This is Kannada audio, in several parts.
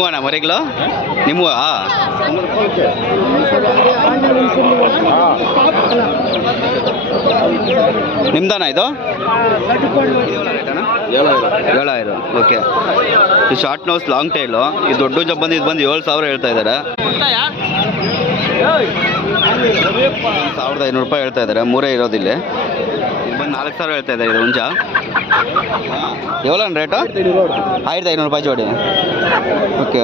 ನಿಮ್ಮವನ ಮರಿಗಳು ನಿಮ್ಮವ? ನಿಮ್ದಾನ ಇದು? ಏಳಾಯಿರು. ಓಕೆ. ಈ ಶಾರ್ಟ್ ನೋಸ್ ಲಾಂಗ್ ಟೈಲು ಇದು ದೊಡ್ಡ ಜಬ್ ಬಂದು ಇದು ಬಂದು ಏಳು ಸಾವಿರ ಹೇಳ್ತಾ ಇದ್ದಾರೆ ಸಾವಿರದ ಐನೂರು ರೂಪಾಯಿ ಹೇಳ್ತಾ ಇದ್ದಾರೆ ಮೂರೇ ಇರೋದಿಲ್ಲ. ಇದು ನಾಲ್ಕು ಸಾವಿರ ಹೇಳ್ತಾ ಇದ್ದಾರೆ ಇದು ಹುಂಜ ಎವಲನ್ ರೇಟು ಆಯಿರത്തി ಐನೂರು ರೂಪಾಯಿ ಜೋಡಿ ಓಕೆ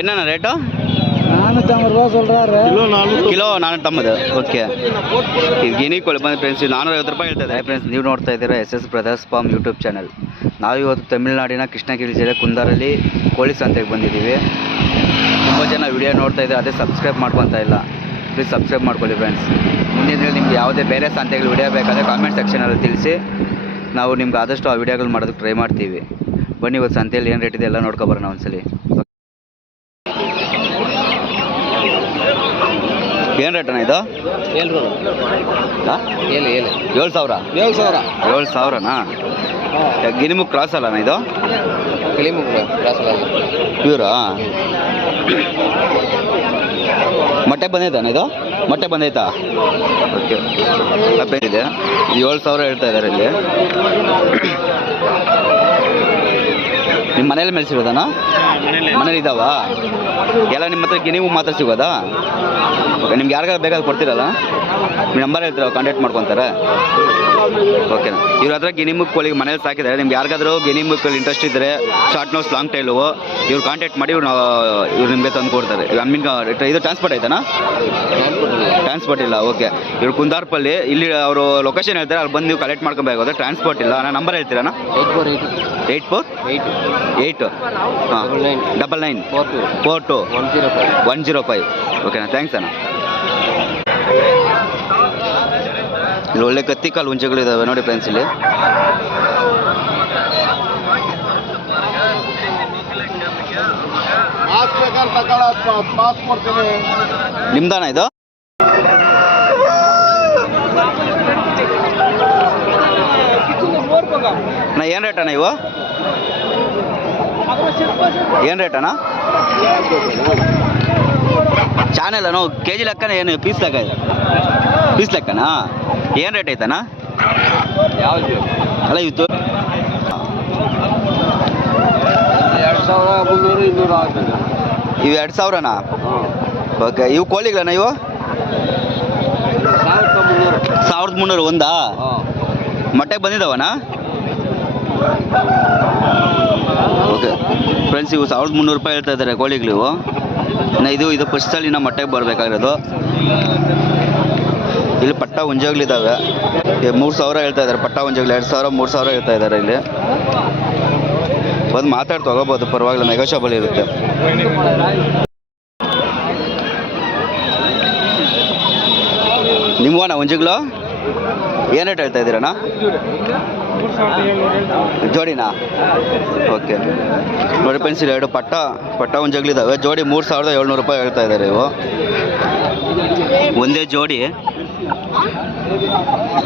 என்னண்ணா ரேட்டு நானூற்றம்பது ரூபா சொல்கிறாரு ಕಿಲೋ ನಾನೂತ್ತಂಬತ್ತು ಓಕೆ ಇದು ಗಿನಿ ಕೋಳಿ ಬಂದು ಫ್ರೆಂಡ್ಸ್ ನಾನ್ನೂರೈವತ್ತು ರೂಪಾಯಿ ಹೇಳ್ತಾ ಫ್ರೆಂಡ್ಸ್ ನೀವು ನೋಡ್ತಾ ಇದ್ದೀರಾ S S brothers farm YouTube channel ನಾವು ಇವತ್ತು ತಮಿಳುನಾಡಿನ ಕೃಷ್ಣಗಿರಿ ಜಿಲ್ಲೆ ಕುಂದಾರಲ್ಲಿ ಕೋಳಿ ಸಂತೆಗೆ ಬಂದಿದ್ದೀವಿ ತುಂಬ ಜನ ವಿಡಿಯೋ ನೋಡ್ತಾ ಇದ್ದಾರೆ ಅದೇ ಸಬ್ಸ್ಕ್ರೈಬ್ ಮಾಡ್ಕೊತಾ ಇಲ್ಲ ಪ್ಲೀಸ್ ಸಬ್ಸ್ಕ್ರೈಬ್ ಮಾಡ್ಕೊಳ್ಳಿ ಫ್ರೆಂಡ್ಸ್ ಮುಂದಿನ ದಿನ ನಿಮ್ಗೆ ಯಾವುದೇ ಬೇರೆ ಸಂತೆಗಳು ವಿಡಿಯೋ ಬೇಕಾದರೆ ಕಾಮೆಂಟ್ ಸೆಕ್ಷನಲ್ಲಿ ತಿಳಿಸಿ ನಾವು ನಿಮ್ಗೆ ಆದಷ್ಟು ಆ ವಿಡಿಯೋಗಳು ಮಾಡೋದಕ್ಕೆ ಟ್ರೈ ಮಾಡ್ತೀವಿ ಬನ್ನಿ ಇವತ್ತು ಸಂತೆಯಲ್ಲಿ ಏನು ರೇಟ್ ಇದೆ ಎಲ್ಲ ನೋಡ್ಕೊಬರೋಣ ಒಂದ್ಸಲಿ. ಏನು ಅಣ್ಣ ಇದು? ಏಳು ಸಾವಿರ? ಏಳು ಸಾವಿರ. ಏಳು ಸಾವಿರನಾ? ಗಿನಿಮುಖ್ ಕ್ರಾಸ್ ಅಲ್ಲಣ್ಣ ಇದು? ಕಿಳಿಮುಗ್ರು ಕ್ರಾಸಲ್ಲ ಪ್ಯೂರಾ ಮೊಟ್ಟೆ ಬಂದೈತಾನ ಇದು? ಮೊಟ್ಟೆ ಬಂದೈತಾ? ಓಕೆ. ಇದೆ. ಏಳು ಸಾವಿರ ಹೇಳ್ತಾ ಇದ್ದಾರೆ ಇಲ್ಲಿ. ನಿಮ್ಮ ಮನೇಲಿ ಮೇಲೆ ಸಿಗೋದಣ್ಣ ಮನೇಲಿ ಇದಾವ? ಎಲ್ಲ ನಿಮ್ಮ ಹತ್ರ ಗಿನಿಮು ಮಾತ್ರ ಸಿಗೋದಾ? ಓಕೆ ನಿಮ್ಗೆ ಯಾರಿಗಾರು ಬೇಕಾದ್ರೆ ಕೊಡ್ತೀರಲ್ಲ? ನಿಮ್ಮ ನಂಬರ್ ಹೇಳ್ತೀರಾ ಕಾಂಟ್ಯಾಕ್ಟ್ ಮಾಡ್ಕೊತಾರೆ. ಓಕೆನಾ ಇವ್ರ ಹತ್ರ ಗಿನಿಮುಗ್ ಕೋಳಿ ಮನೇಲಿ ಸಾಕಿದ್ದಾರೆ. ನಿಮ್ಗೆ ಯಾರಿಗಾದ್ರೂ ಕೋಲಿ ಇಂಟ್ರೆಸ್ಟ್ ಇದ್ದರೆ ಶಾರ್ಟ್ ನೋಸ್ ಲಾಂಗ್ ಟೈಲು ಇವ್ರು ಕಾಂಟ್ಯಾಕ್ಟ್ ಮಾಡಿ ಇವ್ರು ಇವ್ರು ನಿಮಗೆ ತಂದು ಕೊಡ್ತಾರೆ. ಐ ಮೀನ್ ಇದು ಟ್ರಾನ್ಸ್ಪೋರ್ಟ್ ಆಯ್ತಾನಾ? ಟ್ರಾನ್ಸ್ಪೋರ್ಟ್ ಇಲ್ಲ ಓಕೆ ಇವ್ರು ಕುಂದಾರ್ಪಲ್ಲಿ ಇಲ್ಲಿ ಅವರು ಲೊಕೇಶನ್ ಹೇಳ್ತಾರೆ ಅಲ್ಲಿ ಬಂದು ನೀವು ಕಲೆಕ್ಟ್ ಮಾಡ್ಕೊಬೇಕಾಗುತ್ತೆ. ಟ್ರಾನ್ಸ್ಪೋರ್ಟ್ ಇಲ್ಲ. ನಾನು ನಂಬರ್ ಹೇಳ್ತೀರಾ eight four eight eight four eight eight ಹಾಂ. Double nine double nine four two four two one zero five one zero five ಓಕೆನಾ ಥ್ಯಾಂಕ್ಸ್ ಅಣ್ಣ. ಇಲ್ಲಿ ಒಳ್ಳೆ ಕತ್ತಿ ಕಾಲು ಹುಂಚೆಗಳಿದ್ದಾವೆ ನೋಡಿ ಫ್ರೆಂಡ್ಸ್ ಇಲ್ಲಿ. ನಿಮ್ದಾನ ಇದು? ನಾ ಏನು ರೇಟ್ ಅಣ್ಣ ಇವು? ಏನು ರೇಟ್ ಅಣ್ಣ? ಚಾನೆಲ್ ಅಣ್ಣ ಕೆ ಜಿ ಲೆಕ್ಕನ ಏನು ಪೀಸ್ ಲೆಕ್ಕ ಇದೆ? ಪೀಸ್ ಲೆಕ್ಕನಾ? ಏನು ರೇಟ್ ಐತಣ್ಣ? ಯಾವುದು ಅಲ್ಲ ಇತ್ತು ಎರಡು ಸಾವಿರ ಮುನ್ನೂರು ಇನ್ನೂರು ಆಗ್ತದೆ. ಇವು ಎರಡು ಸಾವಿರನಾ? ಓಕೆ ಇವು ಕೋಳಿಗಳಣ್ಣ ಇವು? ಸಾವಿರದ ಮುನ್ನೂರು. ಒಂದಾ? ಮೊಟ್ಟೆಗೆ ಬಂದಿದ್ದಾವಣ್ಣ ಓಕೆ. ಫ್ರೆಂಡ್ಸ್ ಇವು ಸಾವಿರದ ಮುನ್ನೂರು ರೂಪಾಯಿ ಹೇಳ್ತಾ ಇದ್ದಾರೆ ಕೋಳಿಗಳು ಇದು ಇದು ಇನ್ನು ಮೊಟ್ಟೆಗೆ ಬರಬೇಕಾಗಿರೋದು. ಇಲ್ಲಿ ಪಟ್ಟ ಹುಂಜಗಳಿದ್ದಾವೆ ಮೂರು ಸಾವಿರ ಹೇಳ್ತಾ ಇದ್ದಾರೆ, ಪಟ್ಟ ಹುಂಜಗಳು ಎರಡು ಸಾವಿರ, ಮೂರು ಸಾವಿರ ಹೇಳ್ತಾ ಇದ್ದಾರೆ ಇಲ್ಲಿ. ಬಂದು ಮಾತಾಡಿ, ತೊಗೋಬೋದು, ಪರವಾಗಿಲ್ಲ ಮೆಗಾಶಾಬಲ್ ಇರುತ್ತೆ. ನಿಮ್ಗಣ ಹುಂಜಗಳು ಏನು ರೇಟ್ ಹೇಳ್ತಾ ಇದ್ದೀರಣ್ಣ? ಜೋಡಿನಾ? ಓಕೆ ನೋಡಿ ಪೆನ್ಸಿಲ್ ಎರಡು ಪಟ್ಟ ಪಟ್ಟ ಹುಂಜಗಳಿದ್ದಾವೆ ಜೋಡಿ ಮೂರು ಸಾವಿರದ ಏಳ್ನೂರು ರೂಪಾಯಿ ಹೇಳ್ತಾ ಇದ್ದಾರೆ ಇವು. ಒಂದೇ ಜೋಡಿ.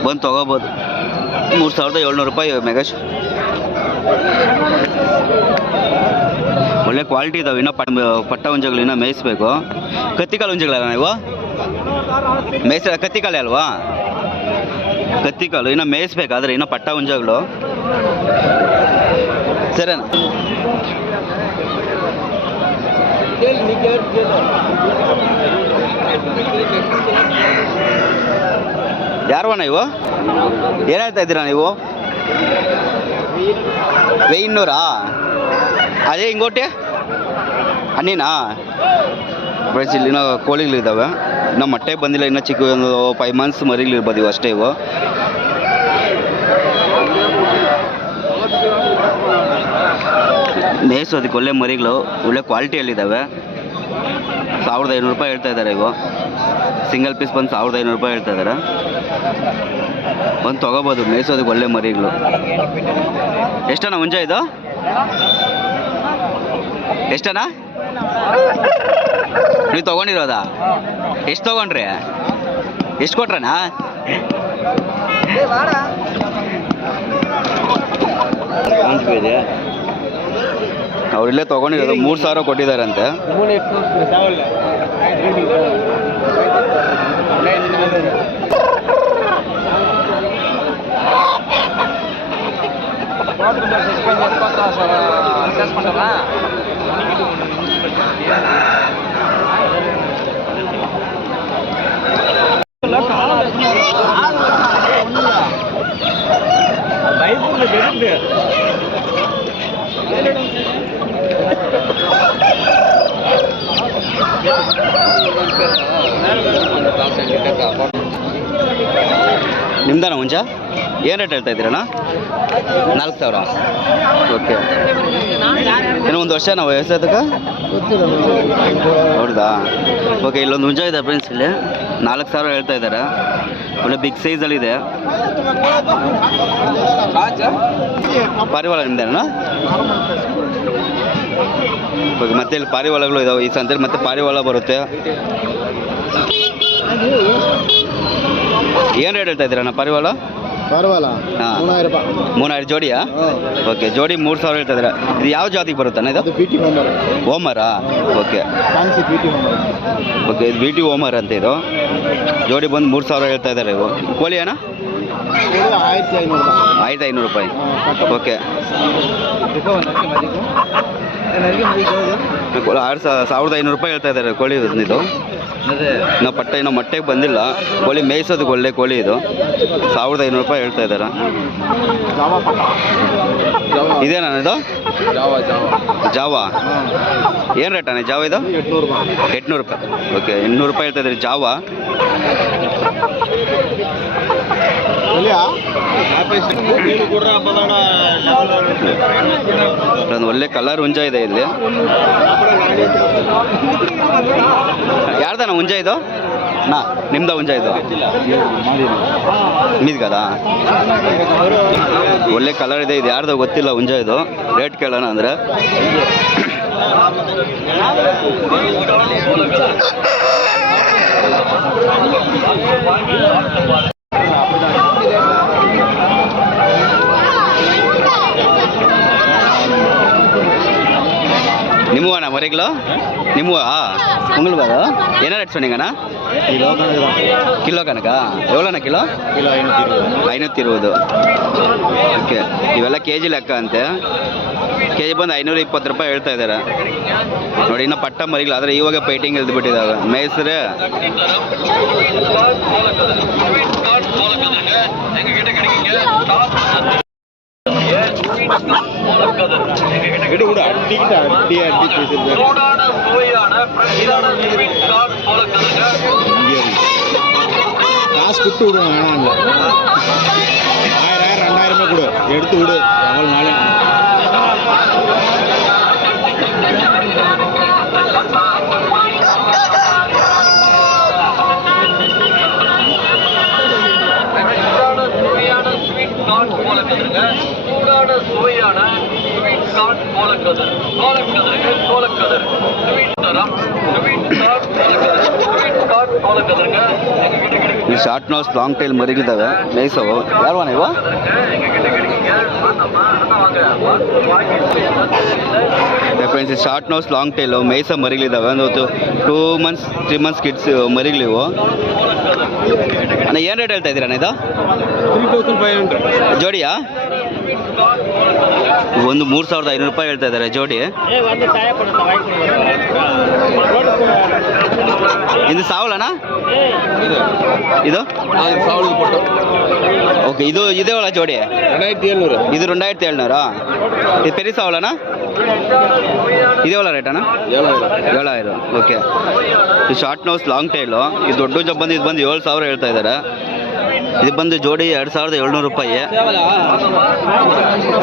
ಬಂದು ತೊಗೋಬೋದು. ಮೂರು ಸಾವಿರದ ಏಳ್ನೂರು ರೂಪಾಯಿ ಮೆಗಾಶ್. ಒಳ್ಳೆ ಕ್ವಾಲಿಟಿ ಇದಾವೆ. ಇನ್ನೂ ಪಟ್ಟ ಪಟ್ಟ ಹುಂಜಗಳು ಇನ್ನೂ ಮೇಯಿಸ್ಬೇಕು. ಕತ್ತಿಕಾಲು ಹುಂಜಗಳಲ್ಲ ನೀವು ಮೇಯಿಸ ಕತ್ತಿಕಾಲೆ ಅಲ್ವಾ? ಕತ್ತಿಕಾಳು ಇನ್ನು ಮೇಯಿಸ್ಬೇಕಾದ್ರೆ ಇನ್ನೂ ಪಟ್ಟ ಹುಂಜಗಳು. ಸರಿನಾ? ಯಾರವಣ್ಣ ಇವು? ಏನು ಹೇಳ್ತಾ ಇದ್ದೀರಾ ನೀವು? ಇನ್ನೂರಾ ಅದೇ ಹಿಂಗೋಟೆ? ಹಣ್ಣಿನಾ ಇನ್ನೂ ಕೋಳಿಗಳಿದ್ದಾವೆ ಇನ್ನೂ ಮೊಟ್ಟೆ ಬಂದಿಲ್ಲ, ಇನ್ನೂ ಚಿಕ್ಕ ಒಂದು ಫೈವ್ ಮಂತ್ಸ್ ಮರಿಗಳಿರ್ಬೋದು ಇವು ಅಷ್ಟೇ ಇವು. ಮೇಯಿಸೋದಕ್ಕೆ ಒಳ್ಳೆ ಮರಿಗಳು, ಒಳ್ಳೆ ಕ್ವಾಲಿಟಿಯಲ್ಲಿದ್ದಾವೆ ಸಾವಿರದ ಐನೂರು ರೂಪಾಯಿ ಹೇಳ್ತಾ ಇದ್ದಾರೆ ಇವು. ಸಿಂಗಲ್ ಪೀಸ್ ಬಂದು ಸಾವಿರದ ಐನೂರು ರೂಪಾಯಿ ಹೇಳ್ತಾ ಇದ್ದಾರೆ. ಬಂದು ತೊಗೋಬೋದು ಮೇಯ್ಸೋದಕ್ಕೆ ಒಳ್ಳೆ ಮರಿಗಳು. ಎಷ್ಟಣ್ಣ ಮುಂಜಾ ಇದು? ಎಷ್ಟಣ್ಣ? ನೀವು ತಗೊಂಡಿರೋದಾ? ಎಷ್ಟು ತಗೊಂಡ್ರಿ? ಎಷ್ಟು ಕೊಟ್ರಣ್ಣ ಅವ್ರಿಲ್ಲೇ ತಗೊಂಡಿರೋದು. ಮೂರು ಸಾವಿರ ಕೊಟ್ಟಿದ್ದಾರಂತೆ. ನಿಮ್ದಾನ ಮುಂಚ? ಏನು ರೇಟ್ ಹೇಳ್ತಾ ಇದ್ದೀರಣ್ಣ? ನಾಲ್ಕು ಸಾವಿರ. ಓಕೆ ಏನೋ ಒಂದು ವರ್ಷ ನಾವು ವ್ಯವಸಾಯದಕ್ಕೆ ಹೌದಾ? ಓಕೆ ಇಲ್ಲೊಂದು ಹುಂಜ ಇದೆ ಫ್ರೆಂಡ್ಸ್ ಇಲ್ಲಿ. ನಾಲ್ಕು ಸಾವಿರ ಹೇಳ್ತಾ ಇದ್ದಾರೆ. ಒಳ್ಳೆ ಬಿಗ್ ಸೈಜಲ್ಲಿದೆ ಪಾರಿವಾಳ ನಿಮ್ದೇನಾ ಓಕೆ ಮತ್ತೆ ಇಲ್ಲಿ ಪಾರಿವಾಳಗಳು ಇದಾವೆ. ಈ ಸಂತೆಲಿ ಮತ್ತೆ ಪಾರಿವಾಳ ಬರುತ್ತೆ. ಏನು ರೇಟ್ ಹೇಳ್ತಾ ಇದ್ದೀರಣ್ಣ ಪರಿವಾಲ? ಪರವಲ್ಲ ಹಾಂ. ಮೂವಾಯಿರ ಜೋಡಿಯಾ? ಓಕೆ ಜೋಡಿ ಮೂರು ಸಾವಿರ ಹೇಳ್ತಾ ಇದ್ದೀರಾ. ಇದು ಯಾವ ಜಾತಿಗೆ ಬರುತ್ತಾನೆ ಇದು? ಓಮರಾ ಓಕೆ ಓಕೆ ಇದು ಬಿ ಟಿ ಓಮರ್ ಅಂತ ಇದು. ಜೋಡಿ ಬಂದು ಮೂರು ಸಾವಿರ ಹೇಳ್ತಾ ಇದ್ದಾರೆ ಇವು ಕೋಳಿ ಅಣ್ಣ? ಆಯ್ತು ಐನೂರು ರೂಪಾಯಿ. ರೂಪಾಯಿ. ಓಕೆ ಆರು ಸಾವಿರದ ಐನೂರು ರೂಪಾಯಿ ಹೇಳ್ತಾ ಇದ್ದಾರೆ ಕೋಳಿ ಇದು ನಾವು ಪಟ್ಟ ಇನ್ನೂ ಮೊಟ್ಟೆಗೆ ಬಂದಿಲ್ಲ. ಕೋಳಿ ಮೇಯಿಸೋದು ಒಳ್ಳೆ ಕೋಳಿ ಇದು. ಸಾವಿರದ ಐನೂರು ರೂಪಾಯಿ ಹೇಳ್ತಾ ಇದ್ದಾರೆ. ಇದೇನಾ ಇದು? ಜಾವ. ಏನು ರೇಟ್ ಅಣ್ಣ ಜಾವ ಇದು? ಎಂಟ್ನೂರು ರೂಪಾಯಿ. ಓಕೆ, ಎಂಟ್ನೂರು ರೂಪಾಯಿ ಹೇಳ್ತಾ ಇದ್ದೀರಿ ಜಾವ. ಒಳ್ಳೆ ಕಲರ್ ಹುಂಜ ಇದೆ ಇಲ್ಲಿ. ಯಾರ್ದಾನ ಹುಂಜ ಇದು? ನಾ, ನಿಮ್ದ ಹುಂಜ ಇದು? ಮೀದ್ ಕದಾ ಒಳ್ಳೆ ಕಲರ್ ಇದೆ, ಇದು ಯಾರ್ದೋ ಗೊತ್ತಿಲ್ಲ ಹುಂಜ ಇದು. ರೇಟ್ ಕೇಳೋಣ ಅಂದರೆ. ನಿಮ್ಮವಣ್ಣ ಮರಿಗಳು ನಿಮ್ಮವ ಉಂಗ್ಳುಗಾದ ಏನ ರೇಟ್ சொன்னீங்கண்ணா ಕಿಲೋ ಕಿಲೋ ಕನಕ ಎವಳಣ್ಣ ಕಿಲೋ ಕಿಲೋ ಐನೂರು ಐನೂತ್ತು ಇರುವುದು ಓಕೆ ಇವೆಲ್ಲ ಕೆ ಜಿ ಲೆಕ್ಕ ಅಂತೆ ಕೆ ಜಿ ಬಂದು ಐನೂರ ಇಪ್ಪತ್ತು ರೂಪಾಯಿ ಹೇಳ್ತಾ ಇದ್ದಾರೆ ನೋಡಿ ಇನ್ನು ಪಟ್ಟ ಮರಿಗಳು ಆದರೆ ಇವಾಗ ಪೈಟಿಂಗ್ ಇಳಿದು ಬಿಟ್ಟಿದ್ದಾವೆ ಮೇಯ್ಸ್ರೆ விடுவிட அடிக்கிட்ட அடி அடி பேசிருக்காரு காசு குட்டு விடுங்க வேணாம் இல்லை ஆயிரம் ஆயிரம் ரெண்டாயிரமே கொடு எடுத்து விடு எவ்வளோ நாளும் போல சுவையான ஸ்வீட் கார்ன் போலக்கதிருங்க சூடான சுவையான ஸ்வீட் கார்ன் போலக்கதிர் கோலக்கதிருங்க கோலக்கதிர் ஸ்வீட் தரம் ஸ்வீட் கார்ன் போலக்கதிர் ஸ்வீட் கார்ன் போலக்கதிருங்க எங்க கிட்ட கிடைக்குங்க ಈ ಶಾರ್ಟ್ ನೋಸ್ ಲಾಂಗ್ ಟೈಲ್ ಮರಿಗಿದ್ದಾವೆ ಮೇಯ್ಸವು ಯಾರು ಇವ எங்க கிட்ட கிடைக்குங்க ஆமாம்மா அண்ணா வாங்க பார்த்து வாங்கிட்டு ಫ್ರೆಂಡ್ಸ್ ಇದು ಶಾರ್ಟ್ ನೋಸ್ ಲಾಂಗ್ ಟೈಲು ಮೇಯ್ಸ ಮರಿಗಳಿದ್ದಾವೆ ಒಂದು two months three months kids ಮರಿಗಳಿವು ಅಣ್ಣ ಏನು ರೇಟ್ ಹೇಳ್ತಾ ಇದ್ದೀರಣ್ಣ ಇದು ತ್ರೀ ತೌಸಂಡ್ ಫೈವ್ ಹಂಡ್ರೆಡ್ ಜೋಡಿಯಾ ಒಂದು ಮೂರು ಸಾವಿರದ ಐನೂರು ರೂಪಾಯಿ ಹೇಳ್ತಾ ಇದಾರೆ ಜೋಡಿ. ಇದು ಸಾವಲಣ್ಣ ಇದು? ಓಕೆ, ಇದು ಇದೇ ಅಲ್ಲ ಜೋಡಿ? ಇದು ರೆಂಡಾಯಿರತಿ ಏಳ್ನೂರ. ಇದು ಪೆರಿ ಸಾವಲಣ್ಣ ಇದೇ ಅಲ್ಲ ರೇಟಣ್ಣ ಏಳಾಯಿರು, ಓಕೆ. ಇದು ಶಾರ್ಟ್ ನೋಸ್ ಲಾಂಗ್ ಟೈಲು ಇದು ದೊಡ್ಡ ಜಬ್ ಬಂದು, ಇದು ಬಂದು ಏಳು ಸಾವಿರ ಹೇಳ್ತಾ ಇದ್ದಾರೆ. ಇದು ಬಂದು ಜೋಡಿ ಎರಡು ಸಾವಿರದ ಏಳ್ನೂರು ರೂಪಾಯಿ.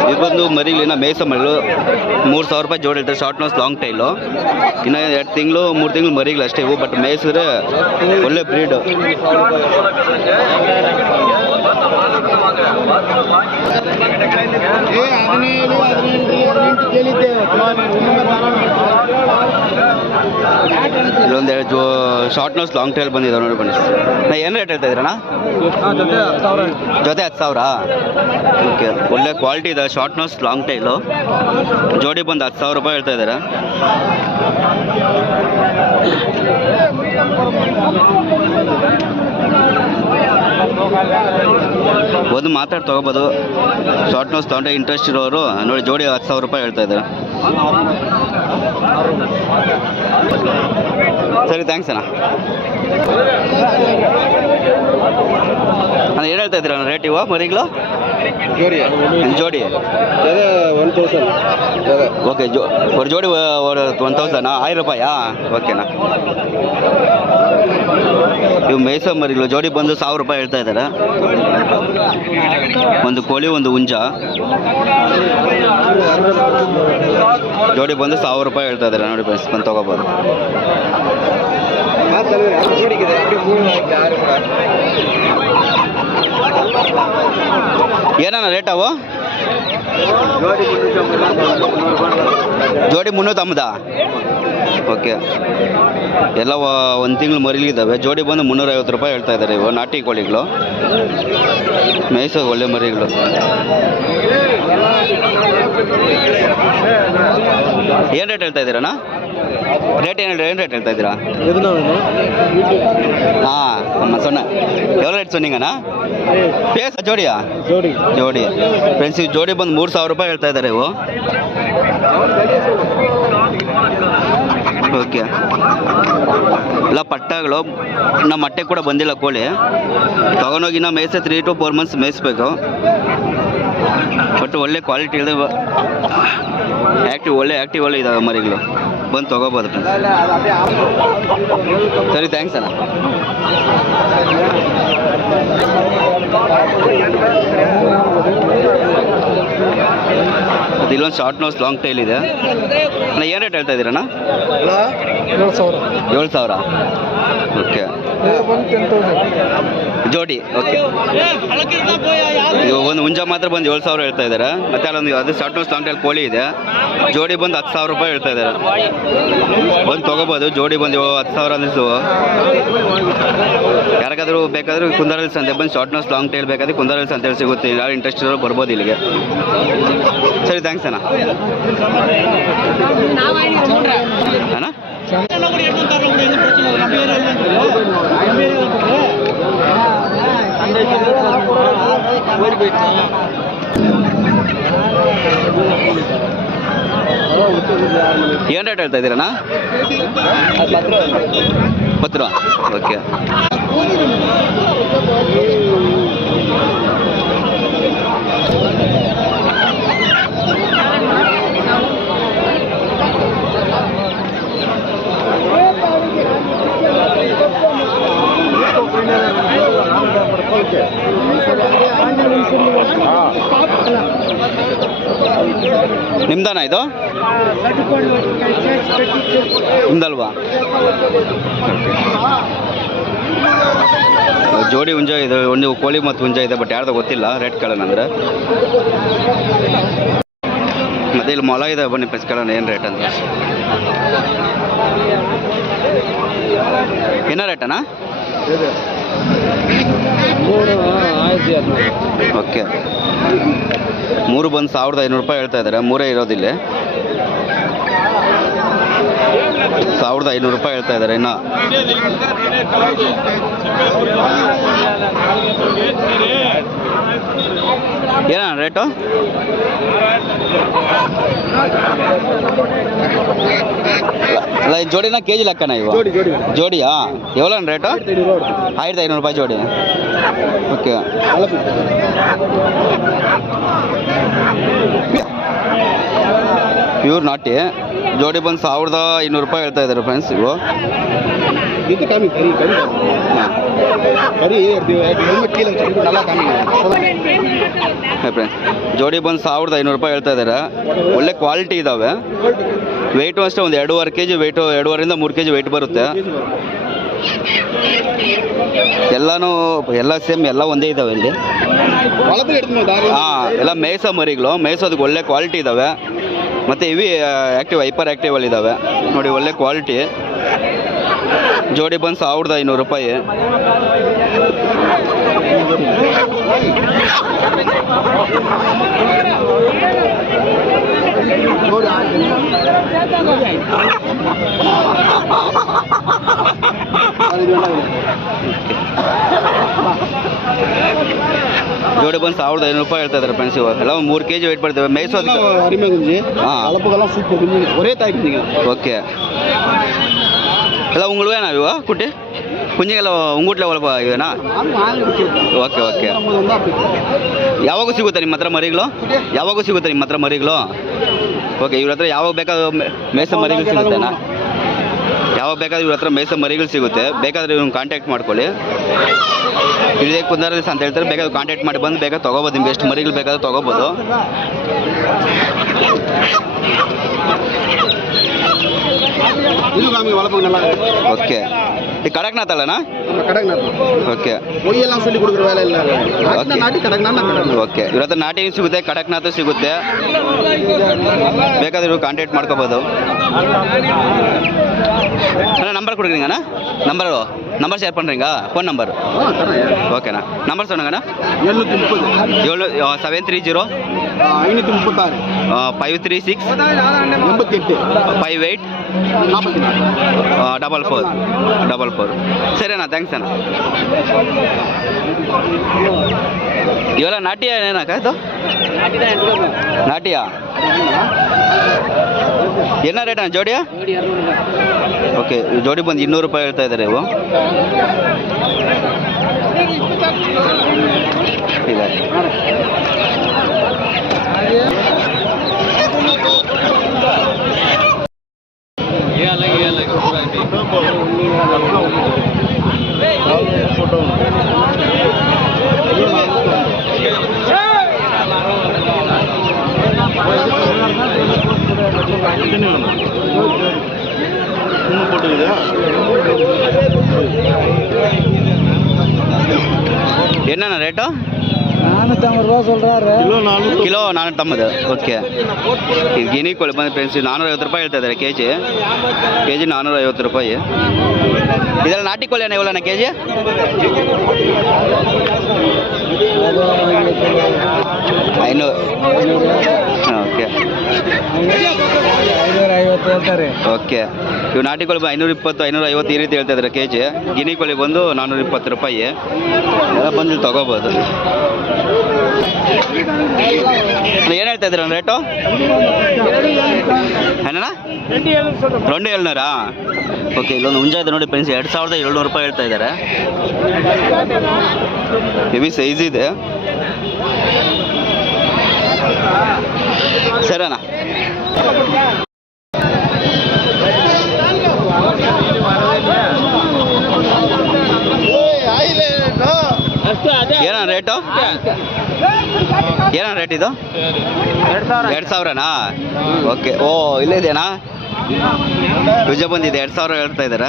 ಇದು ಬಂದು ಮರಿಗಳಿನ ಮೇಸ ಮರಿಗಳು ಮೂರು ಸಾವಿರ ರೂಪಾಯಿ ಜೋಡಿ ಇರ್ತಾರೆ ಶಾರ್ಟ್ ನೋಸ್ ಲಾಂಗ್ ಟೈಲು ಇನ್ನು ಎರಡು ತಿಂಗಳು, ಮೂರು ತಿಂಗಳು ಮರಿಗಳು ಅಷ್ಟೇ ಇವು ಬಟ್ ಮೇಯಿಸಿದ್ರೆ ಒಳ್ಳೆ ಬ್ರೀಡು ಹದಿನೇಳು ಹದಿನೆಂಟು ಹದಿನೆಂಟು ಇಲ್ಲೊಂದು ಎರಡು ಜೋ ಶಾರ್ಟ್ ನೋಸ್ ಲಾಂಗ್ ಟೈಲ್ ಬಂದಿದ್ದಾವೆ ನೋಡಿ ಬನ್ನಿ ನಾ ಏನು ರೇಟ್ ಹೇಳ್ತಾ ಇದ್ದೀರಣ್ಣ? ಜೊತೆ ಹತ್ತು ಸಾವಿರ ಓಕೆ ಒಳ್ಳೆ ಕ್ವಾಲಿಟಿ ಇದೆ ಶಾರ್ಟ್ ನೋಸ್ ಲಾಂಗ್ ಟೈಲು ಜೋಡಿ ಬಂದು ಹತ್ತು ಸಾವಿರ ರೂಪಾಯಿ ಹೇಳ್ತಾ ಇದ್ದಾರೆ? ಒಂದು ಮಾತಾಡಿ ತೊಗೋಬೋದು. ಶಾರ್ಟ್ ನೋಸ್ ತೊಗೊಂಡ್ರೆ ಇಂಟ್ರೆಸ್ಟ್ ಇರೋರು ನೋಡಿ ಜೋಡಿ ಹತ್ತು ಸಾವಿರ ರೂಪಾಯಿ ಹೇಳ್ತಾ ಇದ್ದಾರೆ. ಸರಿ ಥ್ಯಾಂಕ್ಸ್ ಅಣ್ಣ ಅಣ್ಣ ಏನು ಹೇಳ್ತಾ ಇದ್ದೀರಾ ರೇಟ್ ಇವ ಮರಿಗಳು ಜೋಡಿ ಜೋಡಿ ಒನ್ ತೌಸಂಡ್ ಓಕೆ ಜೋ ಒಂದು ಜೋಡಿ ಒನ್ ತೌಸಂಡಾ ಆയിരം ರೂಪಾಯಾ ಓಕೆನಾ ಇವು ಮೈಸೂರು ಮರಿಗಳು, ಜೋಡಿ ಬಂದು ಸಾವಿರ ರೂಪಾಯಿ ಹೇಳ್ತಾ ಇದ್ದಾರೆ. ಒಂದು ಕೋಳಿ, ಒಂದು ಹುಂಜ. ಜೋಡಿ ಬಂದು ಸಾವಿರ ರೂಪಾಯಿ ಹೇಳ್ತಾ ಇದ್ದಾರೆ. ನೋಡಿ ಫ್ರೆಂಡ್ಸ್, ಬಂದು ತಗೋಬೋದು. ಏನಣ್ಣ ರೇಟ್ ಅವು? ಜೋಡಿ ಮುನ್ನೂರ ತೊಂಬತ್ತಾ ಓಕೆ. ಎಲ್ಲ ಒಂದು ತಿಂಗಳು ಮರಿಲಿದ್ದಾವೆ. ಜೋಡಿ ಬಂದು ಮುನ್ನೂರೈವತ್ತು ರೂಪಾಯಿ ಹೇಳ್ತಾ ಇದ್ದಾರೆ ಇವು ನಾಟಿ ಕೋಳಿಗಳು. ಮೈಸೂರು ಒಳ್ಳೆ ಮರಿಗಳು. ಏನು ರೇಟ್ ಹೇಳ್ತಾ ಇದ್ದೀರಣ್ಣ? ರೇಟ್ ಏನು ಏನು ರೇಟ್ ಹೇಳ್ತಾ ಇದ್ದೀರಾ? ಹಾಂ ಸೊನ್ನೆ. ಯಾವ ರೇಟ್ ಸೊನ್ನಿಂಗಣ್ಣ? ಪೇಸ ಜೋಡಿಯಾ? ಜೋಡಿ. ಜೋಡಿ. ಫ್ರೆಂಡ್ಸ್ ಜೋಡಿ ಬಂದು ಮೂರು ಸಾವಿರ ರೂಪಾಯಿ ಹೇಳ್ತಾ ಇದ್ದಾರೆ ಇವು ಓಕೆ ಎಲ್ಲ ಪಟ್ಟಗಳು. ನಮ್ಮ ಮೊಟ್ಟೆ ಕೂಡ ಬಂದಿಲ್ಲ ಕೋಳಿ. ತಗೊಂಡೋಗಿ ನಾವು ಮೇಯ್ಸೆ ತ್ರೀ ಟು ಫೋರ್ ಮಂತ್ಸ್ ಮೇಯಿಸ್ಬೇಕು. ಬಟ್ ಒಳ್ಳೆ ಕ್ವಾಲಿಟಿ ಇದೆ ಆ್ಯಕ್ಟಿವ್ ಒಳ್ಳೆ ಆ್ಯಕ್ಟಿವ್ ಒಳ್ಳೆ ಇದಾವೆ ಮರಿಗಳು. ಬಂದು ತೊಗೋಬೋದು. ಸರಿ ಥ್ಯಾಂಕ್ಸ್ ಅಣ್ಣ. ಇಲ್ಲೊಂದು ಶಾರ್ಟ್ ನೋಸ್ ಲಾಂಗ್ ಟೈಲ್ ಇದೆ. ಅಣ್ಣ ಏನು ರೇಟ್ ಹೇಳ್ತಾ ಇದ್ದೀರಣ್ಣ? ಏಳು ಸಾವಿರ. ಏಳು ಸಾವಿರ. ಓಕೆ ಜೋಡಿ ಓಕೆ ಒಂದು ಹುಂಜ ಮಾತ್ರ ಬಂದು ಏಳು ಸಾವಿರ ಹೇಳ್ತಾ ಇದ್ದಾರೆ. ಮತ್ತೆ ಅಲ್ಲೊಂದು ಅದು ಶಾರ್ಟ್ ನೋಸ್ ಲಾಂಗ್ ಟೈಲ್ ಕೋಳಿ ಇದೆ. ಜೋಡಿ ಬಂದು ಹತ್ತು ಸಾವಿರ ರೂಪಾಯಿ ಹೇಳ್ತಾ ಇದ್ದಾರೆ. ಬಂದು ತೊಗೋಬೋದು ಜೋಡಿ ಬಂದು ಹತ್ತು ಸಾವಿರ ಅಂದ್ರೆ ಯಾರಿಗಾದ್ರೂ ಬೇಕಾದ್ರೂ ಕುಂದರಲ್ಸ್ ಅಂತ ಬಂದು ಶಾರ್ಟ್ ನೋಸ್ ಲಾಂಗ್ ಟೈಲ್ ಬೇಕಾದ್ರೆ ಕುಂದಾರಲ್ಸ್ ಅಂತ ಹೇಳಿ ಸಿಗುತ್ತೆ. ಯಾರು ಇಂಟ್ರೆಸ್ಟ್ ಇರೋರು ಬರ್ಬೋದು ಇಲ್ಲಿಗೆ. ಸರಿ ಥ್ಯಾಂಕ್ಸ್ ಅಣ್ಣ. ಅಣ್ಣ? ಏನು ರೇಟ್ ಹೇಳ್ತಾ ಇದ್ದೀರಣ್ಣ ಹತ್ತು ರೂಪಾ ಓಕೆ. ನಿಮ್ದಾನ ಇದು? ನಿಮ್ದಲ್ವಾ? ಜೋಡಿ ಹುಂಜ ಇದೆ, ಒಂದು ಕೋಳಿ ಮತ್ತು ಹುಂಜ ಇದೆ ಬಟ್ ಯಾರ್ದು ಗೊತ್ತಿಲ್ಲ, ರೇಟ್ ಕೇಳೋಣ ಅಂದ್ರೆ. ಮತ್ತೆ ಇಲ್ಲಿ ಮೊಲ ಇದೆ, ಬನ್ನಿ ಪೆಸ್ ಕೇಳೋಣ, ಏನು ರೇಟ್ ಅಂತ. ಏನೋ ರೇಟನಾ ಓಕೆ ಮೂರು ಬಂದು ಸಾವಿರದ ಐನೂರು ರೂಪಾಯಿ ಹೇಳ್ತಾ ಇದ್ದಾರೆ. ಮೂರೇ ಇರೋದಿಲ್ಲ. ಸಾವಿರದ ಐನೂರು ರೂಪಾಯಿ ಹೇಳ್ತಾ ಇದ್ದಾರೆ ಇನ್ನು ಏನ ರೇಟು ಅಲ್ಲ ಜೋಡಿನ ಕೆ ಜಿ ಲೆಕ್ಕನ ಇವು ಜೋಡಿಯಾ ಎವಲೋ ರೇಟು ಆಯ್ತು ಐನೂರು ರೂಪಾಯಿ ಜೋಡಿ ಓಕೆ ಪ್ಯೂರ್ ನಾಟಿ ಜೋಡಿ ಬಂದು ಸಾವಿರದ ಇನ್ನೂರು ರೂಪಾಯಿ ಹೇಳ್ತಾ ಇದ್ದಾರೆ ಫ್ರೆಂಡ್ಸ್ ಇವು ಜೋಡಿ ಬಂದು ಸಾವಿರದ ಐನೂರು ರೂಪಾಯಿ ಹೇಳ್ತಾ ಇದ್ದಾರೆ. ಒಳ್ಳೆ ಕ್ವಾಲಿಟಿ ಇದ್ದಾವೆ ವೆಯ್ಟು ಅಷ್ಟೇ ಒಂದು ಎರಡೂವರೆ ಕೆ ಜಿ ವೆಯ್ಟು ಎರಡೂವರೆಯಿಂದ ಮೂರು ಕೆ ಜಿ ವೆಯ್ಟ್ ಬರುತ್ತೆ. ಎಲ್ಲನೂ ಎಲ್ಲ ಸೇಮ್ ಎಲ್ಲ ಒಂದೇ ಇದಾವೆ ಇಲ್ಲಿ. ಹಾಂ ಎಲ್ಲ ಮೇಯ್ಸೋ ಮರಿಗಳು. ಮೇಯ್ಸೋದಕ್ಕೆ ಒಳ್ಳೆ ಕ್ವಾಲಿಟಿ ಇದ್ದಾವೆ ಮತ್ತು ಇವಿ ಆ್ಯಕ್ಟಿವ್ ಹೈಪರ್ ಆ್ಯಕ್ಟಿವಲ್ಲಿ ಇದ್ದಾವೆ ನೋಡಿ ಒಳ್ಳೆ ಕ್ವಾಲಿಟಿ ಜೋಡಿ ಬಂದು ಸಾವಿರದ ಐನೂರು ರೂಪಾಯಿ. ಜೋಡಿ ಬಂದು ಸಾವಿರದ ಐನೂರು ರೂಪಾಯಿ ಹೇಳ್ತಾ ಇದ್ದಾರೆ ಫ್ರೆಂಡ್ಸ್ ಇವಾಗ ಎಲ್ಲ ಮೂರು ಕೆ ಜಿ ವೆಯ್ಟ್ ಬರ್ತವೆ ಮೇಯ್ಸೋದಕ್ಕೆ அருமை குஞ்சு ஆ. கலப்புக்கெல்லாம் சூப்பர் குஞ்சு ஒரே தாய் குஞ்சுங்க ಓಕೆ ಎಲ್ಲ ಉಂಗುಳುವೇನಾ ಇವು ಕುಟ್ಟಿ ಕುಂಜಿಗೆಲ್ಲ ಉಂಗುಟ್ಲೆ ಒಳಪ ಇವೇನಾ ಓಕೆ ಓಕೆ ಯಾವಾಗೂ ಸಿಗುತ್ತೆ ನಿಮ್ಮ ಹತ್ರ ಮರಿಗಳು ಯಾವಾಗೂ ಸಿಗುತ್ತೆ ನಿಮ್ಮ ಹತ್ರ ಮರಿಗಳು ಓಕೆ ಇವ್ರ ಹತ್ರ ಯಾವಾಗ ಬೇಕಾದ್ರೂ ಮೆ- ಮೇಸ ಮರಿಗಳು ಸಿಗುತ್ತೆನಾ ಯಾವಾಗ ಬೇಕಾದ್ರೆ ಇವ್ರ ಹತ್ರ ಮೇಸ ಮರಿಗಳು ಸಿಗುತ್ತೆ. ಬೇಕಾದ್ರೆ ಇವ್ರನ್ನ ಕಾಂಟ್ಯಾಕ್ಟ್ ಮಾಡ್ಕೊಳ್ಳಿ. ಇಳಿದೇ ಕುಂದಾರಸ್ ಅಂತ ಹೇಳ್ತಾರೆ. ಬೇಕಾದ್ರೆ ಕಾಂಟ್ಯಾಕ್ಟ್ ಮಾಡಿ ಬಂದು ಬೇಕಾದ್ರೆ ತೊಗೋಬೋದು. ನಿಮ್ಗೆ ಎಷ್ಟು ಮರಿಗಳು ಬೇಕಾದ್ರೆ ತೊಗೋಬೋದು. ಓಕೆ ಈ ಕಡಕ್ನಾಥ್ ಅಲ್ಲನಾ நம்ம கடக்நாத் ಓಕೆ பொய்யெல்லாம் சொல்லி கொடுக்குற வேலை இல்லை நாட்டினா Okay. நாட்டி கடக்னா கடக்நாத் ಓಕೆ ಇವ್ರ ಹತ್ರ ನಾಟಿ ಸಿಗುತ್ತೆ ಕಡಕ್ನಾಥ್ ಸಿಗುತ್ತೆ ಬೇಕಾದ್ರೆ ಇವ್ರು ಕಾಂಟ್ಯಾಕ್ಟ್ ಮಾಡ್ಕೋಬೋದು ಅಣ್ಣ ನಂಬರ್ கொடுக்குறீங்கண்ணா நம்பர் நம்பர் ஷேர் பண்ணுறீங்க ஃபோன் நம்பர் ஓகேண்ணா நம்பர் சொல்லுங்கண்ணா. எழுநூற்றி முப்பது. ஏழு செவன் த்ரீ ஜீரோ ஐநூற்றி முப்பத்தாறு. ஃபைவ் த்ரீ சிக்ஸ் எண்பத்தெட்டு. Five eight double four double four சரிண்ணா தேங்க்ஸ் அண்ணா இவ்வளோ நாட்டியா என்னண்ணா கேத்தோ நாட்டியா? ಏನ ರೇಟ್ ಅಣ್ಣ ಜೋಡಿಯಾ ಓಕೆ ಜೋಡಿ ಬಂದು ಇನ್ನೂರು ರೂಪಾಯಿ ಹೇಳ್ತಾ ಇದ್ದಾರೆ ಇವು ಇದೆ என்னண்ணா ரேட்டோ நானூற்றம்பது ரூபா சொல்கிறாரு கிலோ நானூற்றி ಕಿಲೋ ನಾನ್ನೂತ್ತಂಬತ್ತು ಓಕೆ ಇದು ಗಿನಿ ಕೋಳಿ ಬಂದು ಫ್ರೆಂಡ್ಸ್ ನಾನ್ನೂರೈವತ್ತು ರೂಪಾಯಿ ಹೇಳ್ತಾ ಇದ್ದಾರೆ ಕೆ ಜಿ ಕೆ ಜಿ ನಾನ್ನೂರೈವತ್ತು ರೂಪಾಯಿ ಇದೆಲ್ಲ ನಾಟಿ ಕೋಳಿ ಅಣ್ಣ ಇವಲ್ಲ ಕೆ ಜಿ ಐನೂರು ಓಕೆ ಐನೂರ ಐವತ್ತು ಹೇಳ್ತಾರೆ ಓಕೆ ಇವು ನಾಟಿ ಕೋಳಿ ಬಂದು ಐನೂರ ಇಪ್ಪತ್ತು, ಐನೂರ ಐವತ್ತು ಈ ರೀತಿ ಹೇಳ್ತಾ ಇದ್ದಾರೆ ಕೆ ಜಿ. ಗಿನಿ ಕೋಳಿ ಬಂದು ನಾನ್ನೂರ ಇಪ್ಪತ್ತು ರೂಪಾಯಿ. ಎಲ್ಲ ಬಂದು ತಗೋಬೋದು. ಏನು ಹೇಳ್ತಾ ಇದ್ದೀರ ರೇಟು? ಏನಣ್ಣ? రెండు ಏಳ್ನೂರಾ? ಓಕೆ, ಇಲ್ಲೊಂದು ಹುಂಜ ಇದೆ ನೋಡಿ ಫ್ರೆಂಡ್ಸ್, ಎರಡು ಸಾವಿರದ ಏಳ್ನೂರು ರೂಪಾಯಿ ಹೇಳ್ತಾ ಇದ್ದಾರೆ. ಹೆವಿ ಸೈಜ್ ಇದೆ. ಸರಿನಾ ಏನಣ್ಣ ರೇಟು? ಏನ ರೇಟ್ ಇದು? ಎರಡು ಸಾವಿರನಾ? ಓಕೆ. ಓ, ಇಲ್ಲೇ ಇದೆಯಾ ವಿಜಯ ಬಂದಿದೆ, ಎರಡು ಸಾವಿರ ಹೇಳ್ತಾ ಇದಾರ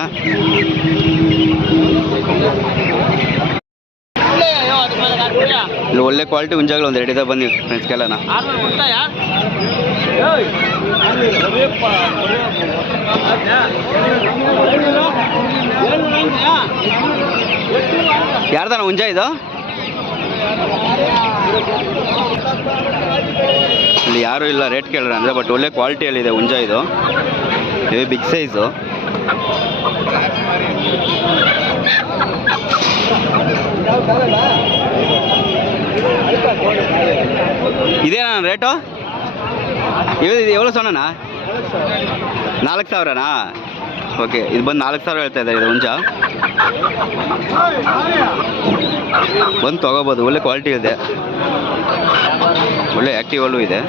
ಇಲ್ಲಿ, ಒಳ್ಳೆ ಕ್ವಾಲಿಟಿ ಹುಂಜಾಗಳು ಒಂದು ಇದೆ ಬನ್ನಿ ಫ್ರೆಂಡ್ಸ್ ಯಾರ್ದಾನ ಹುಂಜ ಇದು? ಇಲ್ಲಿ ಯಾರು ಇಲ್ಲ ರೇಟ್ ಕೇಳಿದ್ರೆ ಅಂದರೆ ಬಟ್ ಒಳ್ಳೆ ಕ್ವಾಲಿಟಿಯಲ್ಲಿದೆ ಹುಂಜ ಇದು. ಇದು ಬಿಗ್ ಸೈಜು ಇದೇನಾ ರೇಟು இது இது எவ்வளோ சொன்னண்ணா ನಾಲ್ಕು ಸಾವಿರನಾ ಓಕೆ ಇದು ಬಂದು ನಾಲ್ಕು ಸಾವಿರ ಹೇಳ್ತಾ ಇದ್ದಾರೆ ಇದು ಹುಂಜ ಬಂದು ತೊಗೋಬೋದು ಒಳ್ಳೆ ಕ್ವಾಲಿಟಿ ಇದೆ ಒಳ್ಳೆ ಆ್ಯಕ್ಟಿವಲ್ಲೂ ಇದೆ